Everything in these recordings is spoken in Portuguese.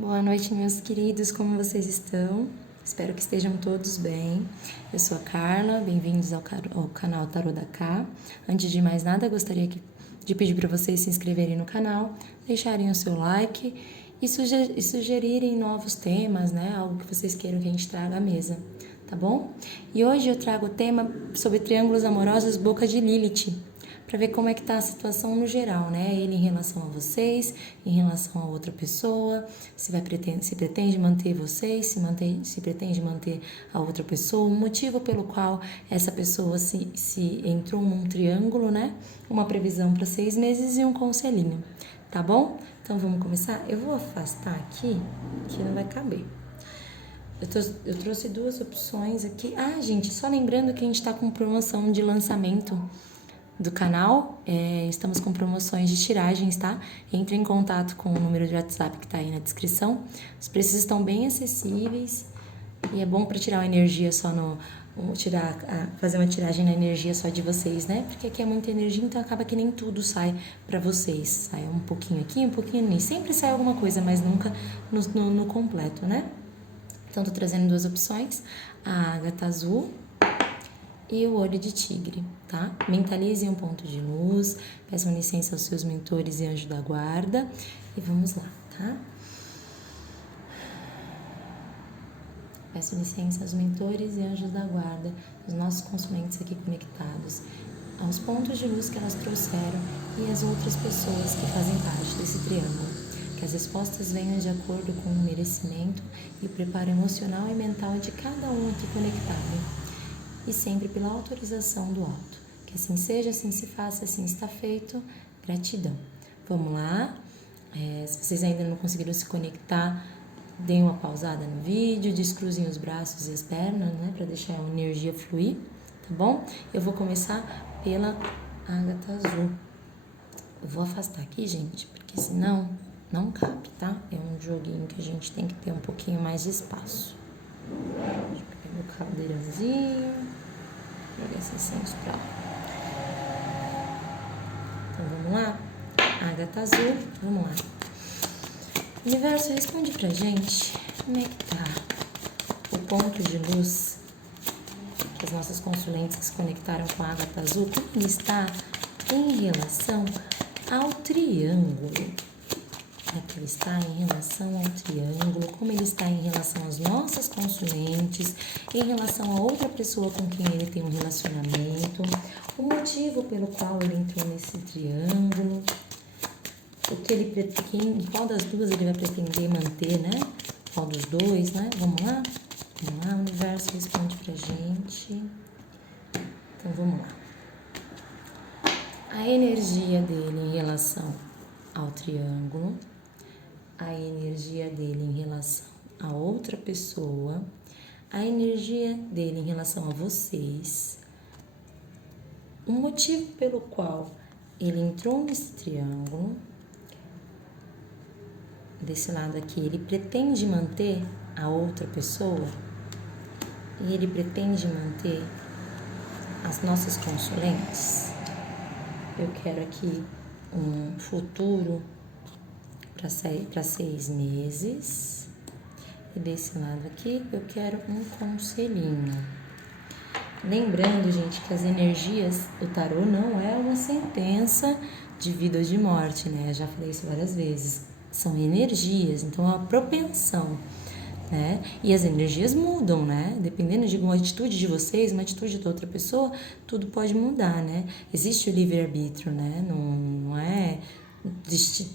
Boa noite, meus queridos, como vocês estão? Espero que estejam todos bem. Eu sou a Carla, bem-vindos ao canal Tarô da Cá. Antes de mais nada, gostaria de pedir para vocês se inscreverem no canal, deixarem o seu like e sugerirem novos temas, né? Algo que vocês queiram que a gente traga à mesa, tá bom? E hoje eu trago o tema sobre triângulos amorosos Boca de Lilith, para ver como é que tá a situação no geral, né? Ele em relação a vocês, em relação a outra pessoa, se pretende manter vocês, se pretende manter a outra pessoa, o motivo pelo qual essa pessoa se entrou num triângulo, né? Uma previsão para 6 meses e um conselhinho, tá bom? Então vamos começar? Eu vou afastar aqui, que não vai caber. Eu trouxe duas opções aqui. Ah, gente, só lembrando que a gente tá com promoção de lançamento do canal, estamos com promoções de tiragens, tá? Entre em contato com o número de WhatsApp que tá aí na descrição. Os preços estão bem acessíveis e é bom para tirar uma energia só fazer uma tiragem na energia só de vocês, né? Porque aqui é muita energia, então acaba que nem tudo sai para vocês. Sai um pouquinho aqui, um pouquinho ali. Sempre sai alguma coisa, mas nunca no completo, né? Então tô trazendo duas opções, a ágata azul e o olho de tigre, tá? Mentalizem um ponto de luz, peçam licença aos seus mentores e anjo da guarda e vamos lá, tá? Peço licença aos mentores e anjos da guarda, os nossos consulentes aqui conectados, aos pontos de luz que elas trouxeram e as outras pessoas que fazem parte desse triângulo. Que as respostas venham de acordo com o merecimento e o preparo emocional e mental de cada um aqui conectado. E sempre pela autorização do alto. Que assim seja, assim se faça, assim está feito. Gratidão. Vamos lá. Se vocês ainda não conseguiram se conectar, deem uma pausada no vídeo, descruzem os braços e as pernas, né? Para deixar a energia fluir, tá bom? Eu vou começar pela ágata azul. Eu vou afastar aqui, gente, porque senão não cabe, tá? É um joguinho que a gente tem que ter um pouquinho mais de espaço. Deixa eu pegar meu caldeirãozinho, jogar esse incenso pra lá. Então vamos lá? Ágata azul, vamos lá. Universo, responde pra gente como é que tá o ponto de luz que as nossas consulentes que se conectaram com a ágata azul, como ele está em relação ao triângulo. Como ele está em relação ao triângulo, como ele está em relação às nossas consulentes, em relação a outra pessoa com quem ele tem um relacionamento, o motivo pelo qual ele entrou nesse triângulo, qual das duas ele vai pretender manter, né? Qual dos dois, né? Vamos lá? Vamos lá, o universo responde pra gente. Então vamos lá. A energia dele em relação ao triângulo, a energia dele em relação a outra pessoa, a energia dele em relação a vocês, o motivo pelo qual ele entrou nesse triângulo, desse lado aqui, ele pretende manter a outra pessoa e ele pretende manter as nossas consulentes. Eu quero aqui um futuro para 6 meses. E desse lado aqui, eu quero um conselhinho. Lembrando, gente, que as energias, o tarô não é uma sentença de vida ou de morte, né? Eu já falei isso várias vezes. São energias, então é uma propensão, né? E as energias mudam, né? Dependendo de uma atitude de vocês, uma atitude da outra pessoa, tudo pode mudar, né? Existe o livre-arbítrio, né? Não é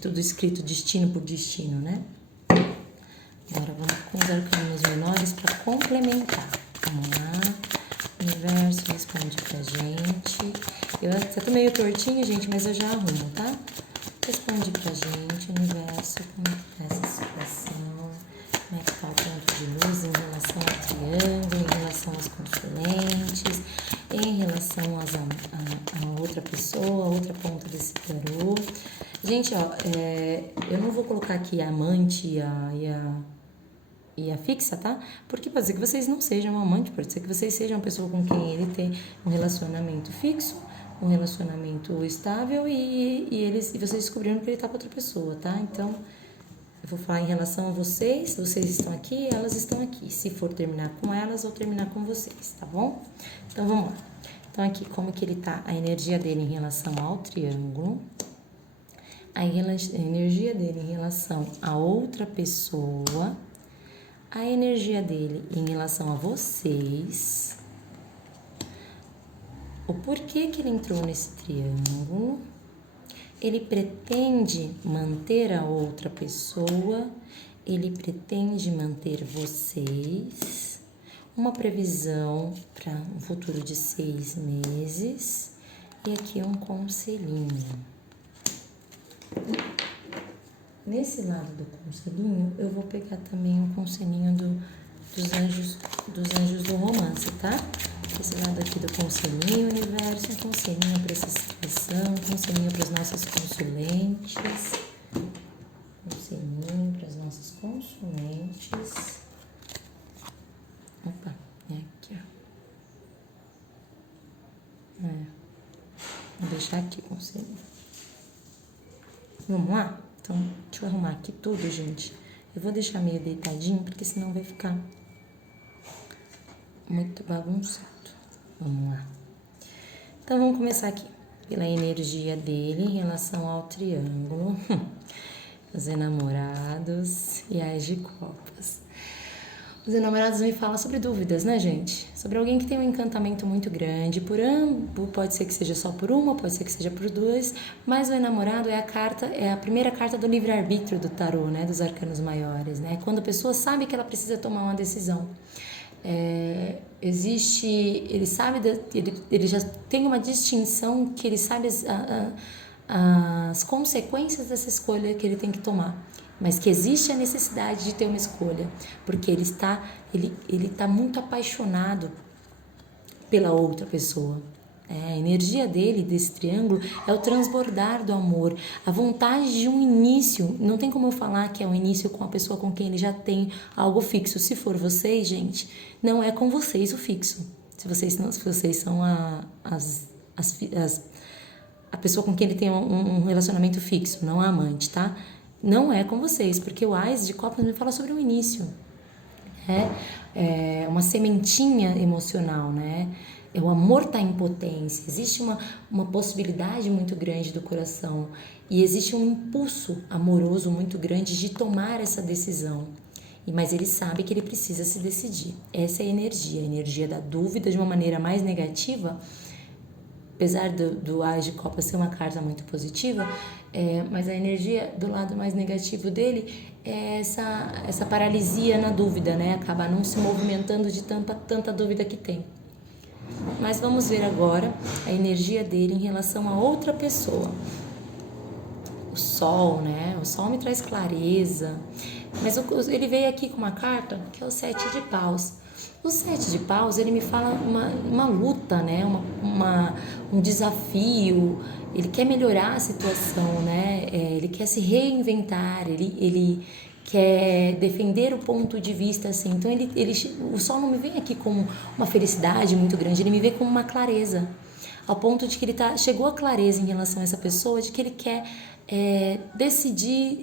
tudo escrito destino por destino, né? Agora vamos com os arcanos menores para complementar. Vamos lá. Universo responde pra gente. Eu tô meio tortinho, gente, mas eu já arrumo, tá? Responde pra gente, universo, como é que tá essa situação? Como é que tá o ponto de luz em relação ao triângulo, em relação aos consulentes, em relação a outra pessoa, a outra ponta desse tarô. Gente, ó, eu não vou colocar aqui a amante e a fixa, tá? Porque pode ser que vocês não sejam amante, pode ser que vocês sejam uma pessoa com quem ele tem um relacionamento fixo, um relacionamento estável e vocês descobriram que ele tá com outra pessoa, tá? Então, Eu vou falar em relação a vocês estão aqui, elas estão aqui. Se for terminar com elas, ou terminar com vocês, tá bom? Então, vamos lá. Então, aqui, como que ele tá, a energia dele em relação ao triângulo, a energia dele em relação a outra pessoa, a energia dele em relação a vocês, o porquê que ele entrou nesse triângulo, ele pretende manter a outra pessoa, ele pretende manter vocês, uma previsão para um futuro de 6 meses, e aqui um conselhinho. Nesse lado do conselhinho, eu vou pegar também um conselhinho dos anjos do romance, tá? Esse lado aqui do conselhinho, universo, um conselhinho para essa situação, um conselhinho para as nossas consulentes, conselhinho para as nossas consulentes. Opa, é aqui, ó. Vou deixar aqui o conselhinho. Vamos lá? Então, deixa eu arrumar aqui tudo, gente. Eu vou deixar meio deitadinho, porque senão vai ficar muito bagunçado. Vamos lá. Então, vamos começar aqui pela energia dele em relação ao triângulo. Os enamorados e as de copas. Os enamorados me falam sobre dúvidas, né, gente? Sobre alguém que tem um encantamento muito grande por ambos, pode ser que seja só por uma, pode ser que seja por duas, mas o enamorado é a primeira carta do livre-arbítrio do tarô, né, dos arcanos maiores, né? Quando a pessoa sabe que ela precisa tomar uma decisão. Ele sabe, ele já tem uma distinção que ele sabe as consequências dessa escolha que ele tem que tomar. Mas que existe a necessidade de ter uma escolha, porque ele está muito apaixonado pela outra pessoa. A energia dele, desse triângulo, é o transbordar do amor, a vontade de um início. Não tem como eu falar que é um início com a pessoa com quem ele já tem algo fixo. Se for vocês, gente, não é com vocês o fixo. Se vocês são a pessoa com quem ele tem um relacionamento fixo, não a amante, tá? Não é com vocês, porque o Ás de Copas me fala sobre um início, é uma sementinha emocional, né? O amor está em potência, existe uma possibilidade muito grande do coração e existe um impulso amoroso muito grande de tomar essa decisão. Mas ele sabe que ele precisa se decidir. Essa é a energia da dúvida de uma maneira mais negativa. Apesar do Ás de Copas ser uma carta muito positiva, mas a energia do lado mais negativo dele é essa paralisia na dúvida, né? Acaba não se movimentando de tanta dúvida que tem. Mas vamos ver agora a energia dele em relação a outra pessoa. O Sol, né? O Sol me traz clareza, mas ele veio aqui com uma carta que é o 7 de Paus. O 7 de Paus, ele me fala uma luta, né? Um desafio, ele quer melhorar a situação, né? Ele quer se reinventar, ele quer defender o ponto de vista, assim. Então, o Sol não me vem aqui com uma felicidade muito grande, ele me vê com uma clareza, ao ponto de que ele chegou a clareza em relação a essa pessoa, de que ele quer decidir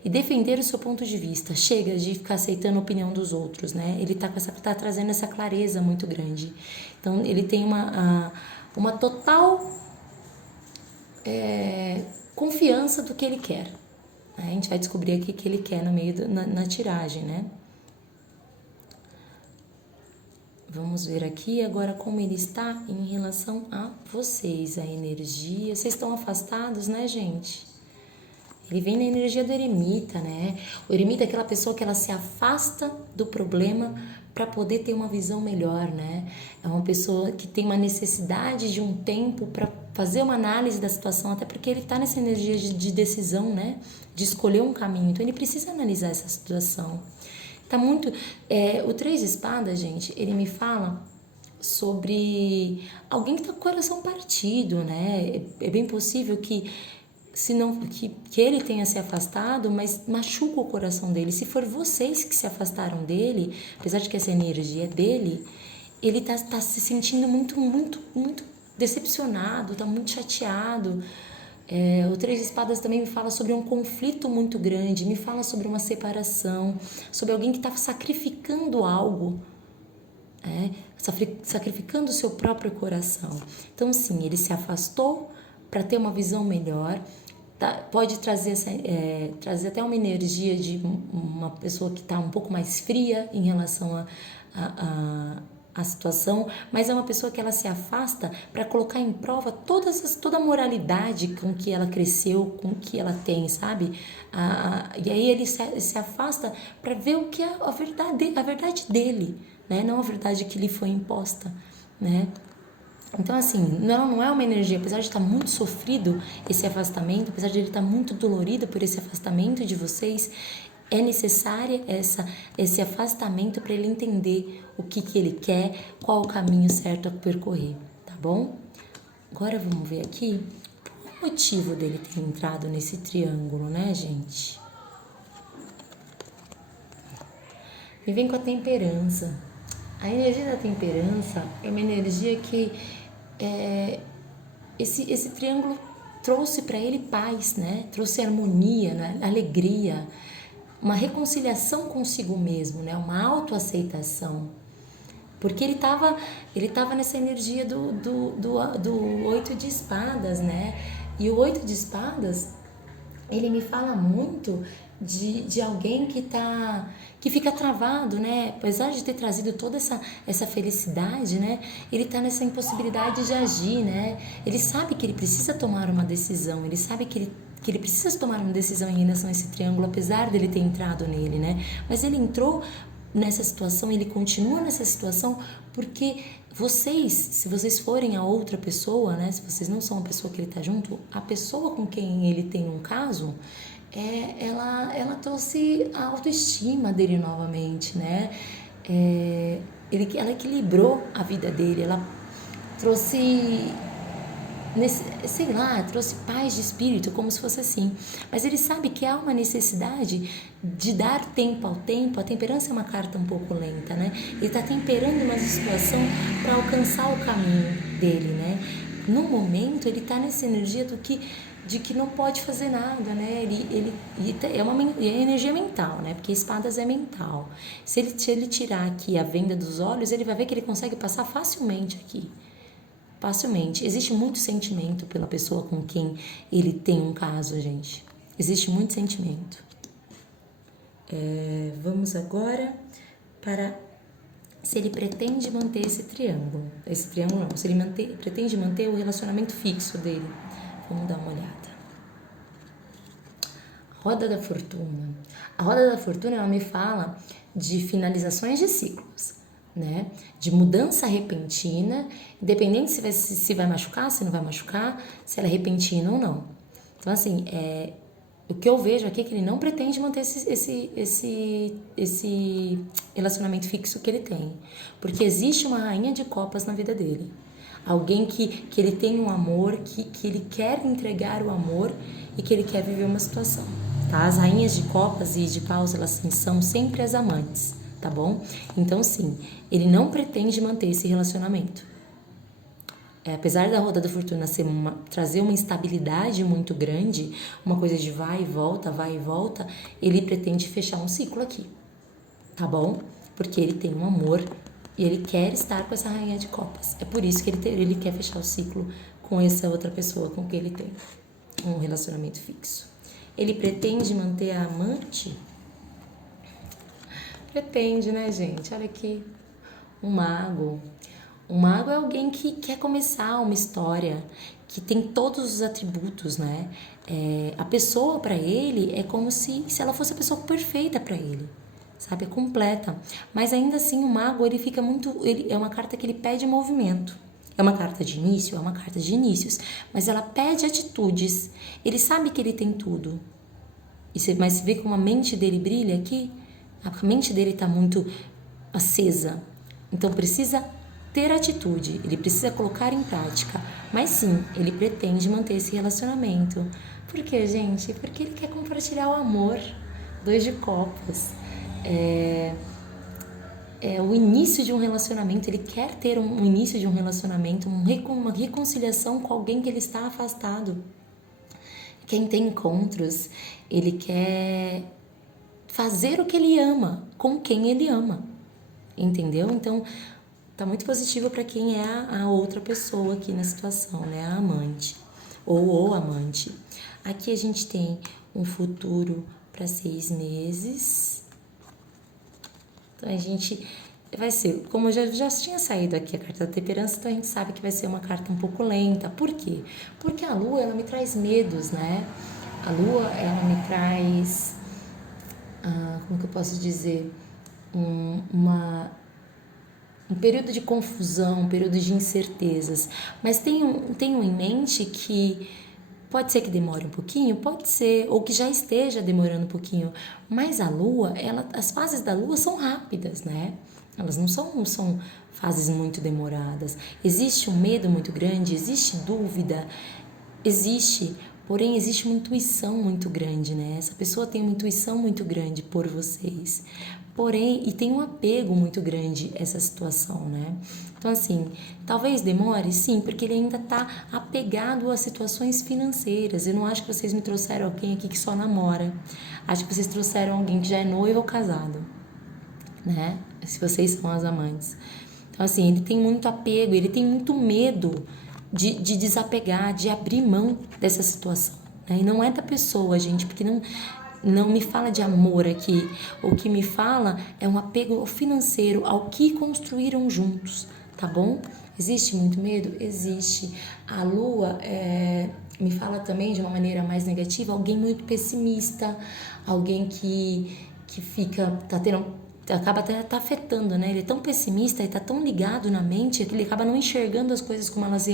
e defender o seu ponto de vista. Chega de ficar aceitando a opinião dos outros, né? Ele tá trazendo essa clareza muito grande. Então, ele tem uma total confiança do que ele quer. A gente vai descobrir aqui o que ele quer no meio na tiragem, né? Vamos ver aqui agora como ele está em relação a vocês, a energia. Vocês estão afastados, né, gente? Ele vem na energia do eremita, né? O eremita é aquela pessoa que ela se afasta do problema para poder ter uma visão melhor, né? É uma pessoa que tem uma necessidade de um tempo para fazer uma análise da situação, até porque ele está nessa energia de decisão, né? De escolher um caminho. Então, ele precisa analisar essa situação. Tá muito... o 3 de espadas, gente, ele me fala sobre alguém que tá com o coração partido, né? É bem possível que ele tenha se afastado, mas machuca o coração dele. Se for vocês que se afastaram dele, apesar de que essa energia é dele, ele tá se sentindo muito, muito, muito decepcionado, tá muito chateado. O Três de Espadas também me fala sobre um conflito muito grande, me fala sobre uma separação, sobre alguém que está sacrificando algo, sacrificando o seu próprio coração. Então, sim, ele se afastou para ter uma visão melhor. Pode trazer, trazer até uma energia de uma pessoa que está um pouco mais fria em relação a situação, mas é uma pessoa que ela se afasta para colocar em prova toda a moralidade com que ela cresceu, com que ela tem, sabe? E aí ele se afasta para ver o que é a verdade dele, né? Não a verdade que lhe foi imposta, né? Então, assim, não é uma energia, apesar de estar muito sofrido esse afastamento, apesar de ele estar muito dolorido por esse afastamento de vocês, é necessário esse afastamento para ele entender o que ele quer, qual o caminho certo a percorrer, tá bom? Agora vamos ver aqui o motivo dele ter entrado nesse triângulo, né, gente? Me vem com a temperança. A energia da temperança é uma energia que esse triângulo trouxe para ele paz, né? Trouxe harmonia, né? Alegria, uma reconciliação consigo mesmo, né? Uma autoaceitação. Porque ele tava nessa energia do oito de espadas, né? E o oito de espadas, ele me fala muito de alguém que fica travado, né? Apesar de ter trazido toda essa felicidade, né? Ele tá nessa impossibilidade de agir, né? Ele sabe que ele precisa tomar uma decisão, ele sabe que ele precisa tomar uma decisão em relação a esse triângulo, apesar dele ter entrado nele, né? Mas ele entrou nessa situação, ele continua nessa situação porque se vocês forem a outra pessoa, né? Se vocês não são a pessoa que ele tá junto, a pessoa com quem ele tem um caso, ela trouxe a autoestima dele novamente, né? Ela equilibrou a vida dele, ela trouxe, sei lá, trouxe paz de espírito, como se fosse assim. Mas ele sabe que há uma necessidade de dar tempo ao tempo. A temperança é uma carta um pouco lenta, né? Ele está temperando uma situação para alcançar o caminho dele, né? No momento, ele está nessa energia de que não pode fazer nada, né? É energia mental, né? Porque espadas é mental. Se ele tirar aqui a venda dos olhos, ele vai ver que ele consegue passar facilmente aqui. Facilmente. Existe muito sentimento pela pessoa com quem ele tem um caso, gente. Existe muito sentimento. Vamos agora para se ele pretende manter esse triângulo. Esse triângulo não. Se ele pretende manter o relacionamento fixo dele. Vamos dar uma olhada. Roda da Fortuna. A Roda da Fortuna, ela me fala de finalizações de ciclos, né? De mudança repentina, independente se vai machucar, se não vai machucar, se ela é repentina ou não. Então, assim, o que eu vejo aqui é que ele não pretende manter esse relacionamento fixo que ele tem. Porque existe uma rainha de copas na vida dele. Alguém que ele tem um amor, que ele quer entregar o amor e que ele quer viver uma situação, tá? As rainhas de copas e de paus, elas são sempre as amantes, tá bom? Então, sim, ele não pretende manter esse relacionamento. Apesar da Roda da Fortuna trazer uma instabilidade muito grande, uma coisa de vai e volta, ele pretende fechar um ciclo aqui, tá bom? Porque ele tem um amor e ele quer estar com essa rainha de copas. É por isso que ele quer fechar o ciclo com essa outra pessoa com quem ele tem um relacionamento fixo. Ele pretende manter a amante? Pretende, né, gente? Olha aqui, um mago. Um mago é alguém que quer começar uma história, que tem todos os atributos, né? A pessoa para ele é como se ela fosse a pessoa perfeita para ele, sabe? É completa. Mas ainda assim o mago, ele fica muito... é uma carta que ele pede movimento. É uma carta de início? É uma carta de inícios. Mas ela pede atitudes. Ele sabe que ele tem tudo. Mas você vê como a mente dele brilha aqui? A mente dele está muito acesa. Então precisa ter atitude, ele precisa colocar em prática. Mas sim, ele pretende manter esse relacionamento. Por quê, gente? Porque ele quer compartilhar o amor. 2 de copas. O início de um relacionamento. Ele quer ter um início de um relacionamento, uma reconciliação com alguém que ele está afastado. Quem tem encontros, ele quer fazer o que ele ama, com quem ele ama, entendeu? Então, tá muito positivo para quem é a outra pessoa aqui na situação, né? A amante ou o amante. Aqui a gente tem um futuro para 6 meses. Então, a gente vai ser, como eu já tinha saído aqui a carta da temperança, então a gente sabe que vai ser uma carta um pouco lenta. Por quê? Porque a lua, ela me traz medos, né? A lua, ela me traz, como que eu posso dizer? Um período de confusão, um período de incertezas. Mas tenham em mente que pode ser que demore um pouquinho, pode ser, ou que já esteja demorando um pouquinho. Mas a lua, as fases da lua são rápidas, né? Elas não são fases muito demoradas. Existe um medo muito grande, existe dúvida, porém existe uma intuição muito grande, né? Essa pessoa tem uma intuição muito grande por vocês. Porém, e tem um apego muito grande essa situação, né? Então, assim, talvez demore, sim, porque ele ainda tá apegado a situações financeiras. Eu não acho que vocês me trouxeram alguém aqui que só namora. Acho que vocês trouxeram alguém que já é noivo ou casado, né? Se vocês são as amantes. Então, assim, ele tem muito apego, ele tem muito medo de desapegar, de abrir mão dessa situação, né? E não é da pessoa, gente, porque não me fala de amor aqui. O que me fala é um apego financeiro ao que construíram juntos, tá bom? Existe muito medo? Existe. A lua me fala também de uma maneira mais negativa, alguém muito pessimista, alguém que acaba até afetando, né? Ele é tão pessimista e tá tão ligado na mente que ele acaba não enxergando as coisas como elas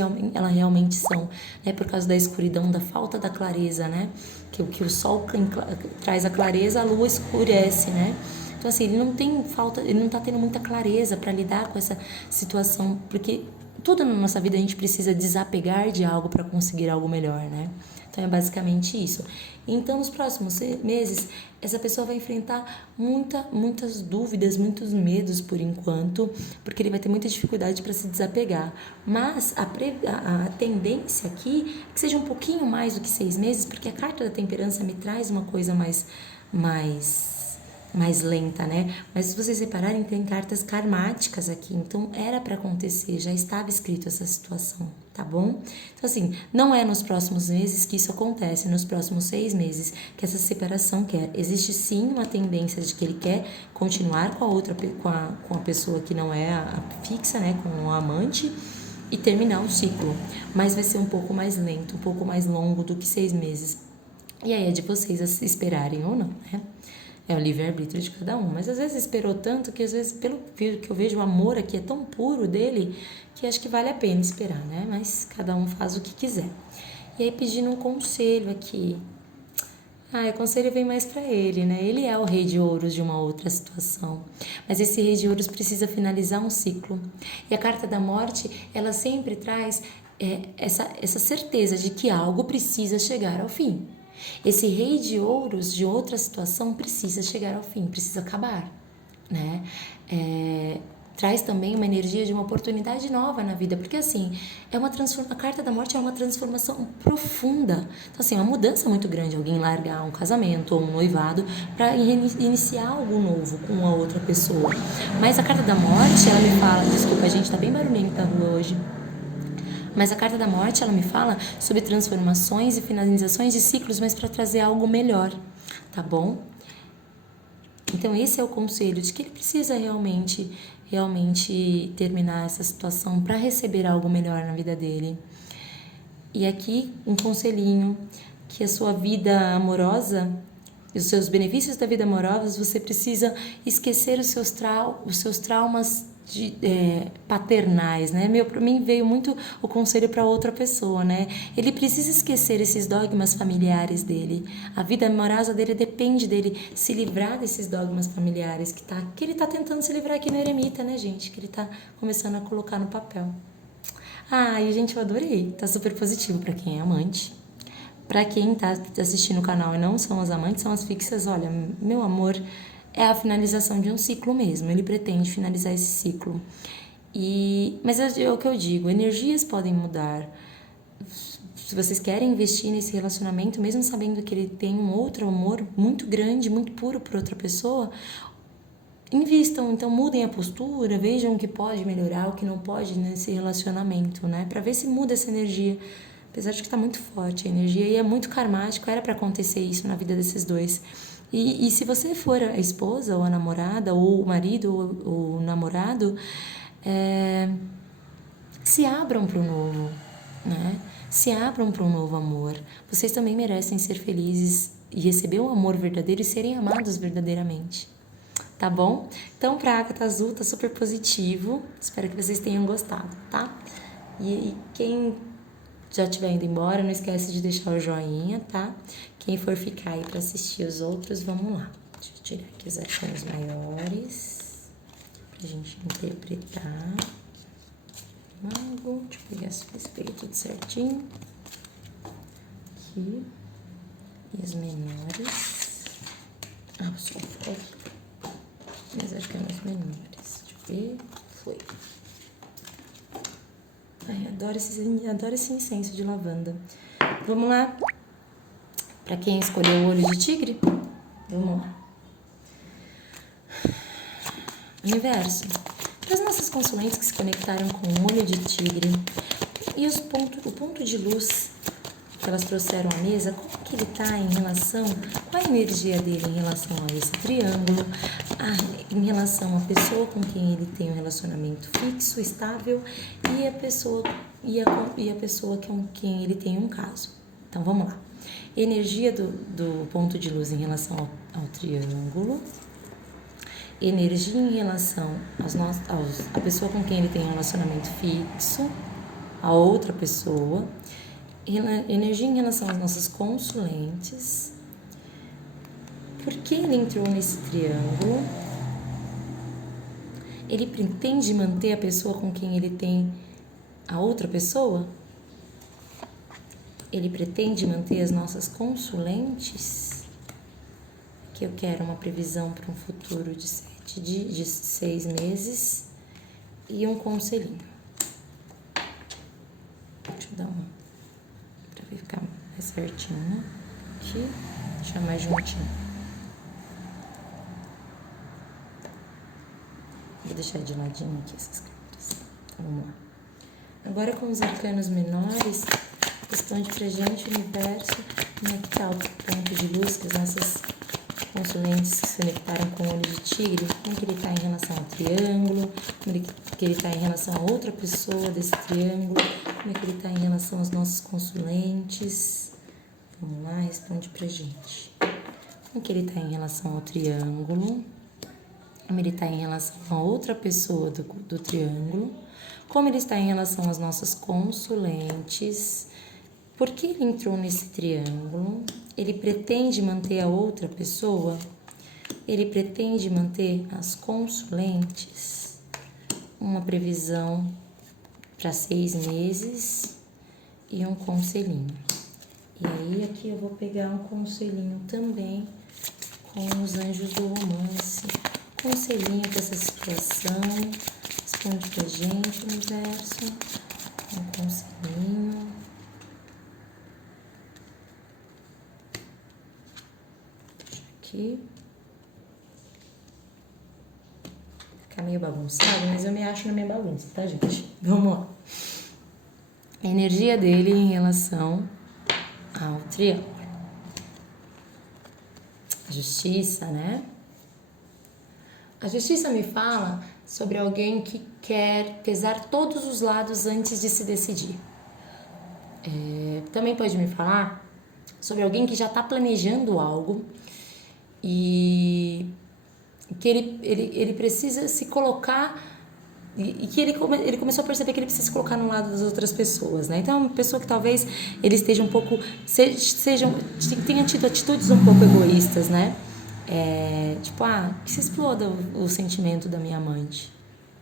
realmente são, né? Por causa da escuridão, da falta da clareza, né? Que o sol traz a clareza, a lua escurece, né? Então, assim, ele não tá tendo muita clareza para lidar com essa situação, porque tudo na nossa vida a gente precisa desapegar de algo para conseguir algo melhor, né? Então é basicamente isso. Então, nos próximos meses, essa pessoa vai enfrentar muitas dúvidas, muitos medos por enquanto, porque ele vai ter muita dificuldade para se desapegar. Mas a tendência aqui é que seja um pouquinho mais do que 6 meses, porque a carta da temperança me traz uma coisa mais lenta, né? Mas se vocês repararem, tem cartas karmáticas aqui, então era para acontecer, já estava escrito essa situação, tá bom? Então, assim, não é nos próximos meses que isso acontece, nos próximos 6 meses que essa separação quer. Existe sim uma tendência de que ele quer continuar com a outra, com a pessoa que não é a fixa, né? Com o amante, e terminar o ciclo, mas vai ser um pouco mais lento, um pouco mais longo do que 6 meses. E aí é de vocês esperarem ou não, né? É o livre-arbítrio de cada um. Mas às vezes esperou tanto que às vezes, pelo que eu vejo, o amor aqui é tão puro dele que acho que vale a pena esperar, né? Mas cada um faz o que quiser. E aí pedindo um conselho aqui. O conselho vem mais para ele, né? Ele é o rei de ouros de uma outra situação. Mas esse rei de ouros precisa finalizar um ciclo. E a carta da morte, ela sempre traz essa certeza de que algo precisa chegar ao fim. Esse rei de ouros de outra situação precisa chegar ao fim, precisa acabar, né? Traz também uma energia de uma oportunidade nova na vida, porque assim, a carta da morte é uma transformação profunda. Então assim, é uma mudança muito grande, alguém largar um casamento ou um noivado para iniciar algo novo com a outra pessoa. Mas a carta da morte, ela me fala, desculpa, a gente tá bem barulhento na rua hoje. Mas a carta da morte, ela me fala sobre transformações e finalizações de ciclos, mas para trazer algo melhor, tá bom? Então esse é o conselho de que ele precisa realmente terminar essa situação para receber algo melhor na vida dele. E aqui um conselhinho, que a sua vida amorosa e os seus benefícios da vida amorosa, você precisa esquecer os seus traumas paternais, né? Para mim veio muito o conselho para outra pessoa, né? Ele precisa esquecer esses dogmas familiares dele. A vida amorosa dele depende dele se livrar desses dogmas familiares que ele tá tentando se livrar aqui no Eremita, né, gente? Que ele tá começando a colocar no papel. E gente, eu adorei. Tá super positivo para quem é amante. Para quem tá assistindo o canal e não são as amantes, são as fixas, olha, meu amor, é a finalização de um ciclo mesmo. Ele pretende finalizar esse ciclo. Mas é o que eu digo, energias podem mudar, se vocês querem investir nesse relacionamento, mesmo sabendo que ele tem um outro amor muito grande, muito puro por outra pessoa, invistam, então mudem a postura, vejam o que pode melhorar, o que não pode nesse relacionamento, né? Pra ver se muda essa energia. Apesar de que tá muito forte a energia e é muito karmático, era pra acontecer isso na vida desses dois. E se você for a esposa ou a namorada, ou o marido ou o namorado, se abram para o novo, né? Se abram para um novo amor. Vocês também merecem ser felizes e receber um amor verdadeiro e serem amados verdadeiramente. Tá bom? Então, pra Ágata Azul, tá super positivo. Espero que vocês tenham gostado, tá? E quem já estiver indo embora, não esquece de deixar o joinha, tá? Quem for ficar aí pra assistir os outros, vamos lá. Deixa eu tirar aqui os arcanos maiores pra gente interpretar. Mago, deixa eu pegar se peguei tudo certinho. Aqui. E as menores. O sol foi. Mas acho que é as menores. Deixa eu ver. Foi. Ai, adoro esse incenso de lavanda. Vamos lá. Pra quem escolheu o olho de tigre, vamos lá. Universo. Para as nossas consulentes que se conectaram com o olho de tigre e o ponto de luz que elas trouxeram à mesa, como que ele está em relação, qual a energia dele em relação a esse triângulo, em relação à pessoa com quem ele tem um relacionamento fixo, estável, e a pessoa com quem ele tem um caso. Então vamos lá. Energia do ponto de luz em relação ao triângulo. Energia em relação à pessoa com quem ele tem um relacionamento fixo, a outra pessoa. Energia em relação às nossas consulentes. Por que ele entrou nesse triângulo? Ele pretende manter a pessoa com quem ele tem a outra pessoa? Ele pretende manter as nossas consulentes? Que eu quero uma previsão para um futuro de 6 meses e um conselhinho. Deixa eu dar uma para ficar mais certinho aqui, deixar mais juntinho. Vou deixar de ladinho aqui essas cartas. Então, vamos lá. Agora com os arcanos menores, responde pra gente, universo, como é que tá o ponto de luz que as nossas consulentes que se conectaram com o olho de tigre, como que ele está em relação ao triângulo, como que ele está em relação a outra pessoa desse triângulo, como é que ele está em relação aos nossos consulentes. Vamos lá, responde pra gente. Como que ele está em relação ao triângulo, como ele está em relação a outra pessoa do triângulo, como ele está em relação às nossas consulentes. Por que ele entrou nesse triângulo? Ele pretende manter a outra pessoa? Ele pretende manter as consulentes? Uma previsão para 6 meses e um conselhinho. E aí aqui eu vou pegar um conselhinho também com os anjos do romance. Conselhinho para essa situação. Responde pra gente, universo. Um conselhinho. Aqui. Fica meio bagunçado, mas eu me acho na minha bagunça, tá, gente? Vamos lá. A energia dele em relação ao triângulo. A justiça, né? A justiça me fala sobre alguém que quer pesar todos os lados antes de se decidir. Também pode me falar sobre alguém que já está planejando algo e que ele precisa se colocar e que ele começou a perceber que ele precisa se colocar no lado das outras pessoas, né? Então é uma pessoa que talvez ele esteja um pouco tenha tido atitudes um pouco egoístas, né? Que se exploda o sentimento da minha amante.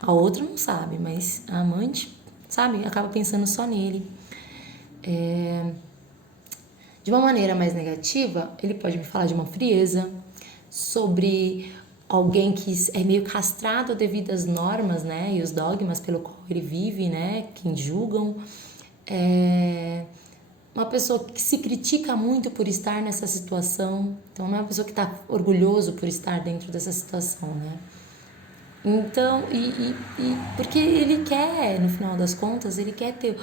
A outra não sabe, mas a amante, sabe, acaba pensando só nele. De uma maneira mais negativa, ele pode me falar de uma frieza, sobre alguém que é meio castrado devido às normas, né, e os dogmas pelo qual ele vive, né, que julgam. uma pessoa que se critica muito por estar nessa situação. Então, não é uma pessoa que está orgulhoso por estar dentro dessa situação, né? Então, porque ele quer, no final das contas, ele quer ter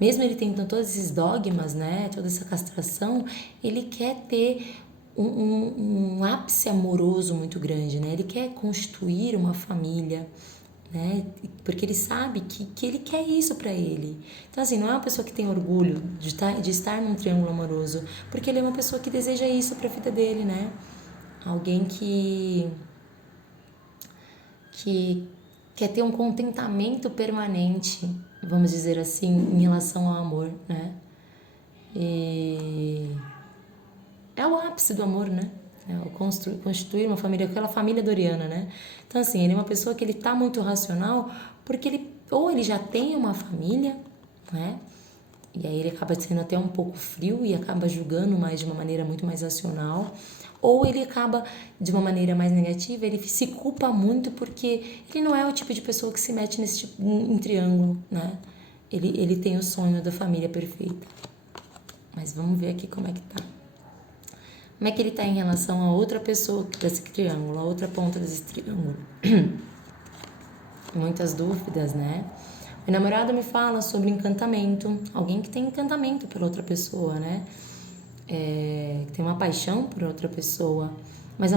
mesmo ele tendo todos esses dogmas, né, toda essa castração, ele quer ter um ápice amoroso muito grande, né? Ele quer constituir uma família, né? Porque ele sabe que ele quer isso para ele. Então, assim, não é uma pessoa que tem orgulho de estar num triângulo amoroso, porque ele é uma pessoa que deseja isso para a vida dele, né? Alguém que quer ter um contentamento permanente, vamos dizer assim, em relação ao amor, né? E é o ápice do amor, né? É o constituir uma família, aquela família doriana, né? Então, assim, ele é uma pessoa que ele tá muito racional porque ele já tem uma família, né? E aí ele acaba sendo até um pouco frio e acaba julgando mais de uma maneira muito mais racional, ou ele acaba de uma maneira mais negativa, ele se culpa muito porque ele não é o tipo de pessoa que se mete nesse tipo, em triângulo, né? Ele tem o sonho da família perfeita. Mas vamos ver aqui como é que tá. Como é que ele tá em relação a outra pessoa desse triângulo, a outra ponta desse triângulo? Muitas dúvidas, né? Meu namorado me fala sobre encantamento, alguém que tem encantamento por outra pessoa, né? Que tem uma paixão por outra pessoa, mas é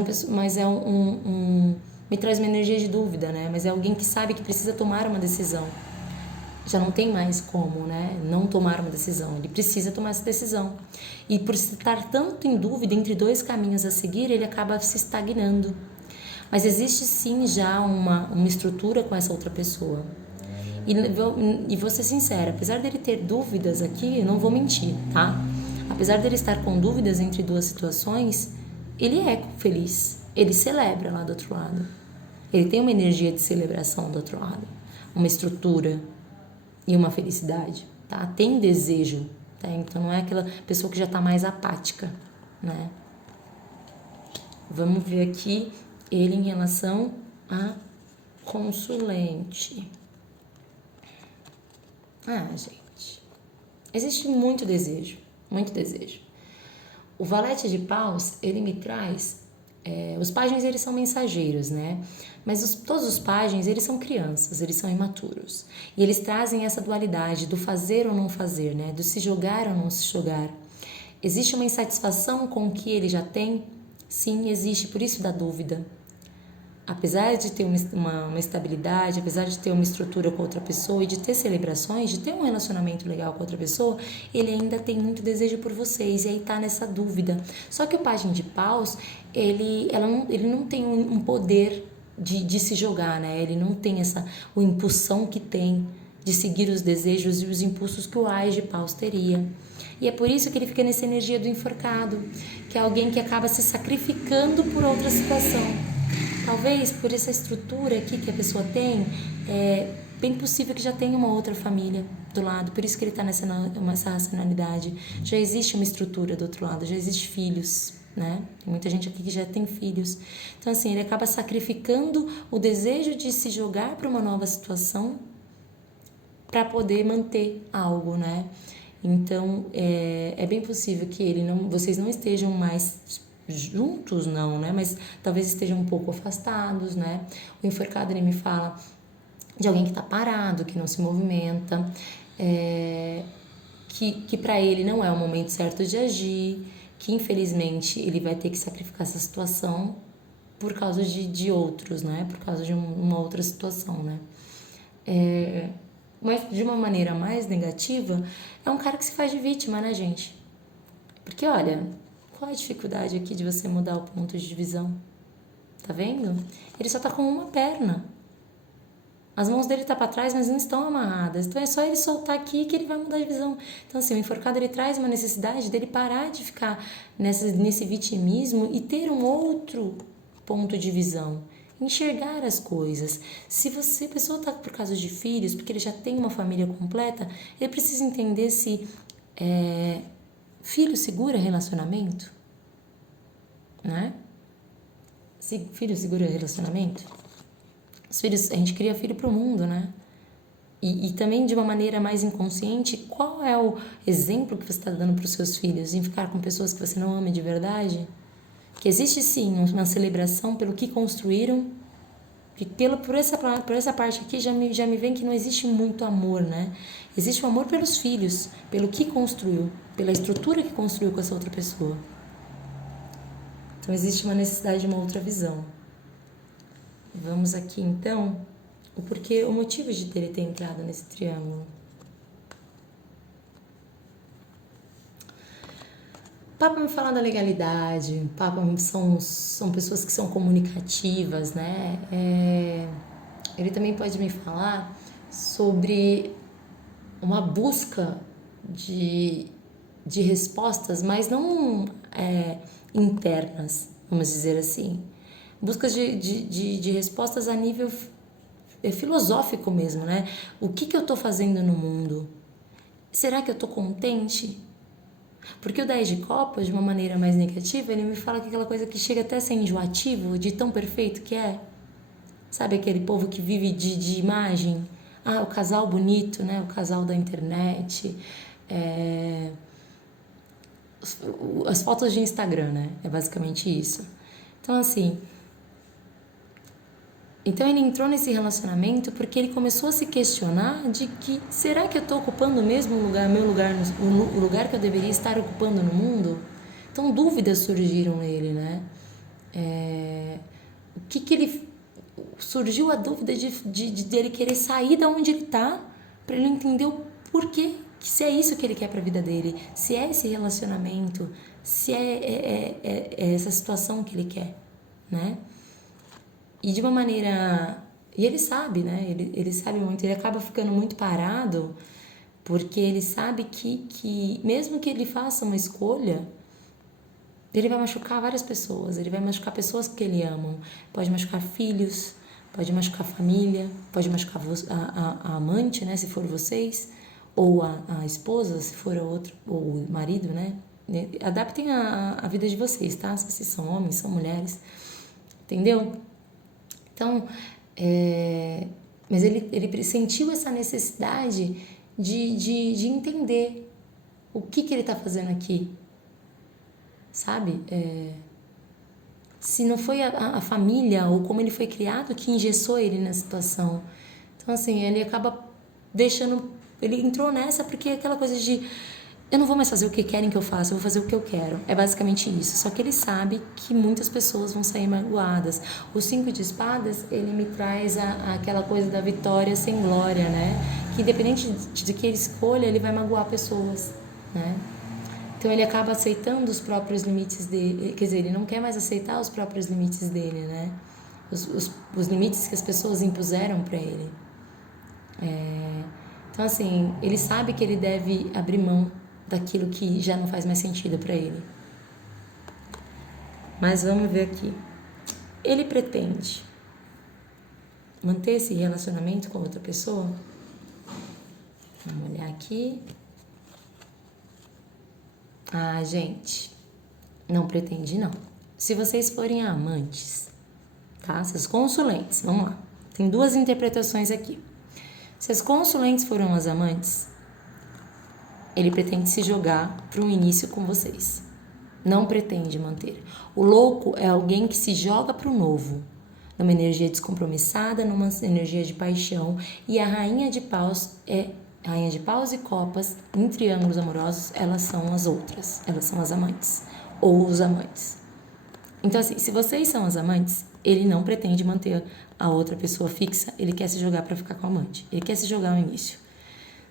me traz uma energia de dúvida, né? Mas é alguém que sabe que precisa tomar uma decisão. Já não tem mais como, né? Não tomar uma decisão. Ele precisa tomar essa decisão. E por estar tanto em dúvida entre dois caminhos a seguir, ele acaba se estagnando. Mas existe sim já uma estrutura com essa outra pessoa. E vou ser sincera, apesar dele ter dúvidas aqui, eu não vou mentir, tá? Apesar dele estar com dúvidas entre duas situações, ele é feliz. Ele celebra lá do outro lado. Ele tem uma energia de celebração do outro lado. Uma estrutura e uma felicidade, tá? Tem desejo, tá? Então não é aquela pessoa que já tá mais apática, né? Vamos ver aqui ele em relação a consulente. Gente, existe muito desejo, muito desejo. O valete de paus, ele me traz... os pajens, eles são mensageiros, né? Mas todos os pajens, eles são crianças, eles são imaturos. E eles trazem essa dualidade do fazer ou não fazer, né? Do se jogar ou não se jogar. Existe uma insatisfação com o que ele já tem? Sim, existe, por isso da dúvida. Apesar de ter uma estabilidade, apesar de ter uma estrutura com outra pessoa e de ter celebrações, de ter um relacionamento legal com outra pessoa, ele ainda tem muito desejo por vocês e aí tá nessa dúvida. Só que o pajem de paus, ele não tem um poder de se jogar, né? Ele não tem o impulsão que tem de seguir os desejos e os impulsos que o ás de paus teria. E é por isso que ele fica nessa energia do enforcado, que é alguém que acaba se sacrificando por outra situação. Talvez por essa estrutura aqui que a pessoa tem, é bem possível que já tenha uma outra família do lado, por isso que ele está nessa racionalidade. Já existe uma estrutura do outro lado, já existe filhos, né? Tem muita gente aqui que já tem filhos. Então, assim, ele acaba sacrificando o desejo de se jogar para uma nova situação para poder manter algo, né? Então, é bem possível que vocês não estejam mais juntos, não, né? Mas talvez estejam um pouco afastados, né? O enforcado, ele me fala de alguém que tá parado, que não se movimenta, que para ele não é o momento certo de agir, que infelizmente ele vai ter que sacrificar essa situação por causa de outros, né? Por causa de uma outra situação, né? Mas de uma maneira mais negativa, é um cara que se faz de vítima, né, gente? Porque, olha, qual a dificuldade aqui de você mudar o ponto de divisão? Tá vendo? Ele só tá com uma perna. As mãos dele tá para trás, mas não estão amarradas. Então é só ele soltar aqui que ele vai mudar a divisão. Então, assim, o enforcado, ele traz uma necessidade dele parar de ficar nesse vitimismo e ter um outro ponto de visão. Enxergar as coisas. Se a pessoa tá por causa de filhos, porque ele já tem uma família completa, ele precisa entender se filho segura relacionamento, né? Filho segura relacionamento. Os filhos, a gente cria filho pro mundo, né? E também de uma maneira mais inconsciente, qual é o exemplo que você está dando para os seus filhos em ficar com pessoas que você não ama de verdade? Que existe sim uma celebração pelo que construíram, que por essa parte aqui já me vem que não existe muito amor, né? Existe o amor pelos filhos, pelo que construiu, pela estrutura que construiu com essa outra pessoa. Então existe uma necessidade de uma outra visão. Vamos aqui então, o motivo de ele ter entrado nesse triângulo. Papa me fala da legalidade, Papa são pessoas que são comunicativas, né? Ele também pode me falar sobre uma busca de respostas, mas não internas, vamos dizer assim. Buscas de respostas a nível filosófico mesmo, né? O que eu tô fazendo no mundo? Será que eu tô contente? Porque o 10 de copas, de uma maneira mais negativa, ele me fala que aquela coisa que chega até a ser enjoativo, de tão perfeito que é. Sabe aquele povo que vive de imagem? Ah, o casal bonito, né? O casal da internet. As fotos de Instagram, né? É basicamente isso. Então, assim... Então ele entrou nesse relacionamento porque ele começou a se questionar de que será que eu estou ocupando o mesmo lugar, o lugar que eu deveria estar ocupando no mundo? Então dúvidas surgiram nele, né? O que ele surgiu a dúvida de ele querer sair da onde ele está para ele entender o porquê, que se é isso que ele quer para a vida dele, se é esse relacionamento, se é essa situação que ele quer, né? E de uma maneira... E ele sabe, né? Ele sabe muito. Ele acaba ficando muito parado porque ele sabe que mesmo que ele faça uma escolha, ele vai machucar várias pessoas. Ele vai machucar pessoas que ele ama. Pode machucar filhos, pode machucar família, pode machucar a amante, né? Se for vocês. Ou a esposa, se for a outra. Ou o marido, né? Adaptem a vida de vocês, tá? Se vocês são homens, são mulheres. Entendeu? Então, mas ele sentiu essa necessidade de entender o que ele está fazendo aqui, sabe? Se não foi a família ou como ele foi criado que engessou ele nessa situação. Então, assim, ele acaba deixando... Ele entrou nessa porque aquela coisa de... Eu não vou mais fazer o que querem que eu faça, eu vou fazer o que eu quero. É basicamente isso. Só que ele sabe que muitas pessoas vão sair magoadas. O 5 de espadas, ele me traz aquela coisa da vitória sem glória, né? Que independente de que ele escolha, ele vai magoar pessoas, né? Então ele acaba aceitando os próprios limites dele. Quer dizer, ele não quer mais aceitar os próprios limites dele, né? Os limites que as pessoas impuseram para ele. Então, assim, ele sabe que ele deve abrir mão daquilo que já não faz mais sentido para ele. Mas vamos ver aqui. Ele pretende manter esse relacionamento com outra pessoa? Vamos olhar aqui. Ah, gente, não pretende não. Se vocês forem amantes, tá? Se as consulentes, vamos lá. Tem duas interpretações aqui. Se as consulentes foram as amantes, ele pretende se jogar para um início com vocês. Não pretende manter. O louco é alguém que se joga para o novo, numa energia descompromissada, numa energia de paixão. E a rainha de paus e copas, em triângulos amorosos, elas são as outras. Elas são as amantes. Ou os amantes. Então, assim, se vocês são as amantes, ele não pretende manter a outra pessoa fixa. Ele quer se jogar para ficar com a amante. Ele quer se jogar no início.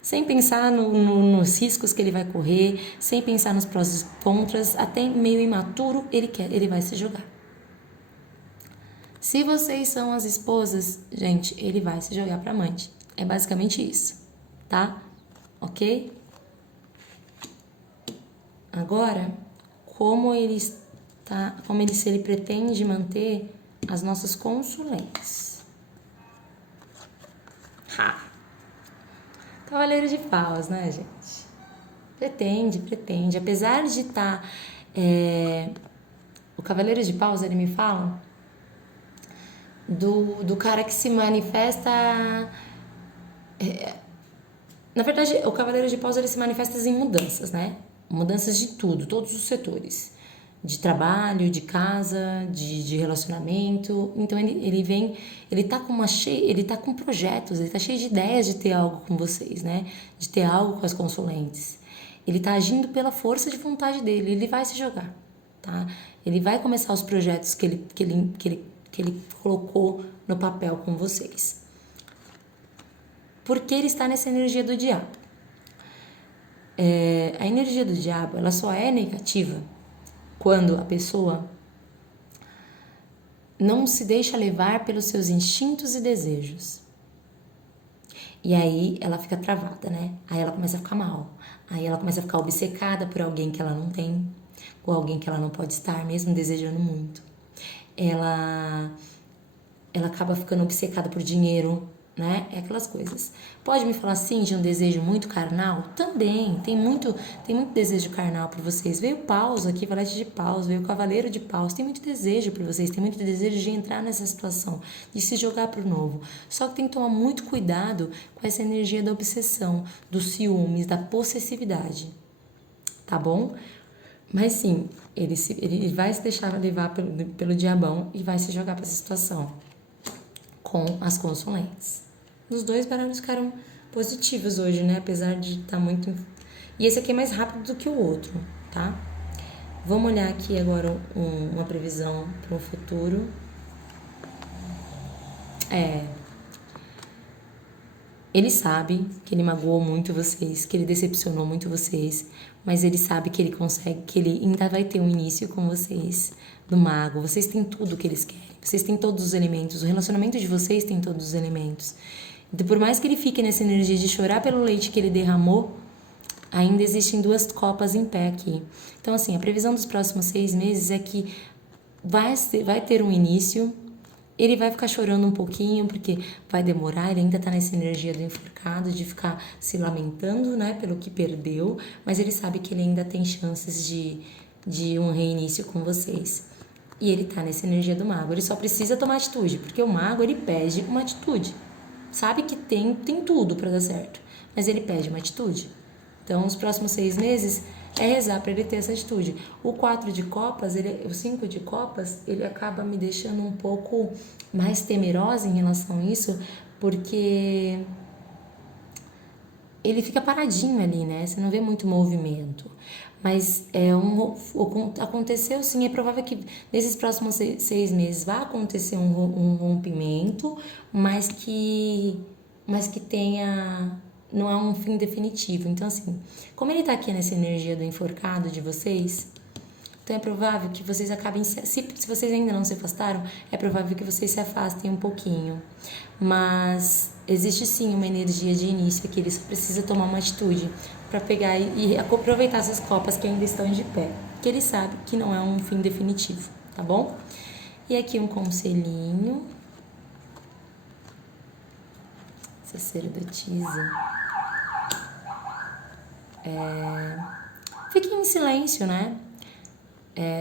Sem pensar nos riscos que ele vai correr, sem pensar nos prós e contras, até meio imaturo, ele vai se jogar. Se vocês são as esposas, gente, ele vai se jogar para amante. É basicamente isso, tá? Ok? Agora, se ele pretende manter as nossas consulentes. Cavaleiro de paus, né, gente? Pretende. Apesar de estar... O Cavaleiro de Paus, ele me fala do cara que se manifesta Na verdade, o Cavaleiro de Paus ele se manifesta em mudanças, né? Mudanças de tudo, todos os setores. De trabalho, de casa, de relacionamento. Então ele vem, ele tá com ele tá com projetos, ele tá cheio de ideias de ter algo com vocês, né? De ter algo com as consulentes. Ele tá agindo pela força de vontade dele, ele vai se jogar, tá? Ele vai começar os projetos que ele colocou no papel com vocês. Porque ele está nessa energia do diabo. A energia do diabo, ela só é negativa quando a pessoa não se deixa levar pelos seus instintos e desejos. E aí ela fica travada, né? Aí ela começa a ficar mal. Aí ela começa a ficar obcecada por alguém que ela não tem, ou alguém que ela não pode estar, mesmo desejando muito. Ela acaba ficando obcecada por dinheiro, né? É aquelas coisas. Pode me falar assim de um desejo muito carnal? Também, tem muito desejo carnal por vocês. Veio Paus aqui, Valete de Paus, veio Cavaleiro de Paus. Tem muito desejo por vocês, tem muito desejo de entrar nessa situação, de se jogar pro novo. Só que tem que tomar muito cuidado com essa energia da obsessão, dos ciúmes, da possessividade. Tá bom? Mas sim, ele vai se deixar levar pelo diabão e vai se jogar para essa situação com as consulentes. Os dois baralhos ficaram positivos hoje, né? Apesar de estar muito... E esse aqui é mais rápido do que o outro, tá? Vamos olhar aqui agora uma previsão para o futuro. Ele sabe que ele magoou muito vocês, que ele decepcionou muito vocês, mas ele sabe que ele consegue, que ele ainda vai ter um início com vocês, do mago. Vocês têm tudo que eles querem, vocês têm todos os elementos, o relacionamento de vocês tem todos os elementos. Então, por mais que ele fique nessa energia de chorar pelo leite que ele derramou, ainda existem 2 copas em pé aqui. Então, assim, a previsão dos próximos 6 meses é que vai ter um início. Ele vai ficar chorando um pouquinho, porque vai demorar, ele ainda tá nessa energia do enforcado, de ficar se lamentando, né, pelo que perdeu, mas ele sabe que ele ainda tem chances de um reinício com vocês. E ele tá nessa energia do mago, ele só precisa tomar atitude, porque o mago, ele pede uma atitude. Sabe que tem tudo para dar certo, mas ele pede uma atitude. Então, os próximos 6 meses é rezar para ele ter essa atitude. O 4 de copas, o 5 de copas, ele acaba me deixando um pouco mais temerosa em relação a isso, porque ele fica paradinho ali, né? Você não vê muito movimento. Mas aconteceu sim, é provável que nesses próximos 6 meses vá acontecer um rompimento, mas que tenha, não é um fim definitivo. Então, assim, como ele tá aqui nessa energia do enforcado de vocês, então é provável que vocês acabem, se vocês ainda não se afastaram, é provável que vocês se afastem um pouquinho. Mas existe sim uma energia de início que ele só precisa tomar uma atitude para pegar e aproveitar essas copas que ainda estão de pé, que ele sabe que não é um fim definitivo, tá bom? E aqui um conselhinho. Sacerdotisa. Fiquem em silêncio, né?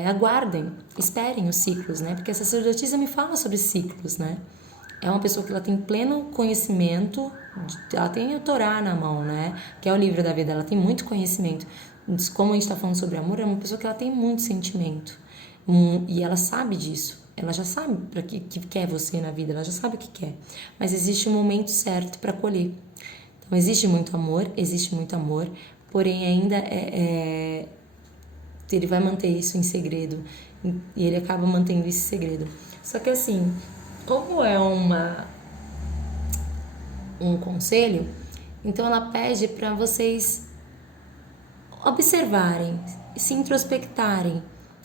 Aguardem, esperem os ciclos, né? Porque a sacerdotisa me fala sobre ciclos, né? É uma pessoa que ela tem pleno conhecimento, ela tem o Torá na mão, né? Que é o livro da vida, ela tem muito conhecimento. Como a gente está falando sobre amor, é uma pessoa que ela tem muito sentimento. E ela sabe disso. Ela já sabe para que quer você na vida, ela já sabe o que quer. Mas existe um momento certo para colher. Então, existe muito amor, porém ainda ele vai manter isso em segredo. E ele acaba mantendo esse segredo. Só que assim, como é um conselho, então ela pede para vocês observarem, se introspectarem,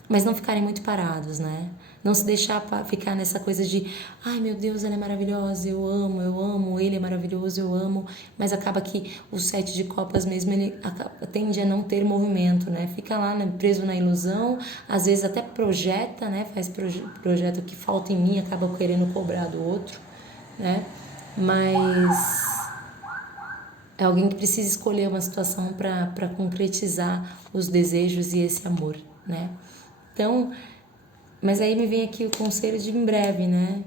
mas não ficarem muito parados, né? Não se deixar ficar nessa coisa de ai meu Deus, ela é maravilhosa, eu amo, ele é maravilhoso, eu amo, mas acaba que o 7 de copas mesmo, ele tende a não ter movimento, né? Fica lá, né, preso na ilusão, às vezes até projeta, né? Faz projeto que falta em mim, acaba querendo cobrar do outro, né? Mas é alguém que precisa escolher uma situação para concretizar os desejos e esse amor, né? Então, mas aí me vem aqui o conselho de em breve, né?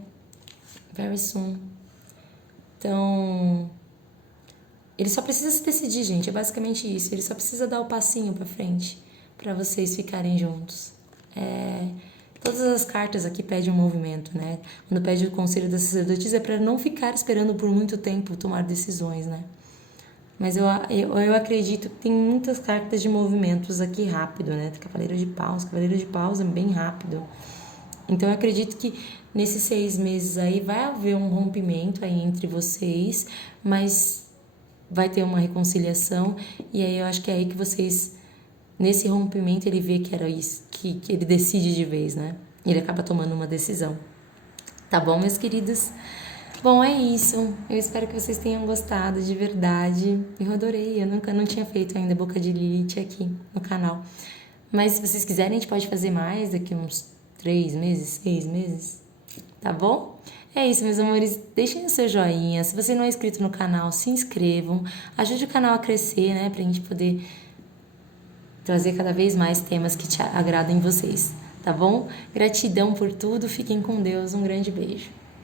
Very soon. Então, Ele só precisa se decidir, gente, é basicamente isso. Ele só precisa dar o passinho pra frente pra vocês ficarem juntos. Todas as cartas aqui pedem um movimento, né? Quando pede o conselho da sacerdotisa é pra não ficar esperando por muito tempo tomar decisões, né? Mas eu acredito que tem muitas cartas de movimentos aqui rápido, né? Cavaleiro de Paus é bem rápido. Então eu acredito que nesses 6 meses aí vai haver um rompimento aí entre vocês, mas vai ter uma reconciliação, e aí eu acho que é aí que vocês, nesse rompimento, ele vê que era isso, que ele decide de vez, né? Ele acaba tomando uma decisão. Tá bom, meus queridos? Bom, é isso. Eu espero que vocês tenham gostado de verdade. Eu adorei, eu nunca não tinha feito ainda Boca de Lilith aqui no canal. Mas se vocês quiserem, a gente pode fazer mais daqui uns 3 meses, 6 meses. Tá bom? É isso, meus amores. Deixem o seu joinha. Se você não é inscrito no canal, se inscrevam. Ajude o canal a crescer, né? Pra gente poder trazer cada vez mais temas que te agradem vocês. Tá bom? Gratidão por tudo. Fiquem com Deus. Um grande beijo.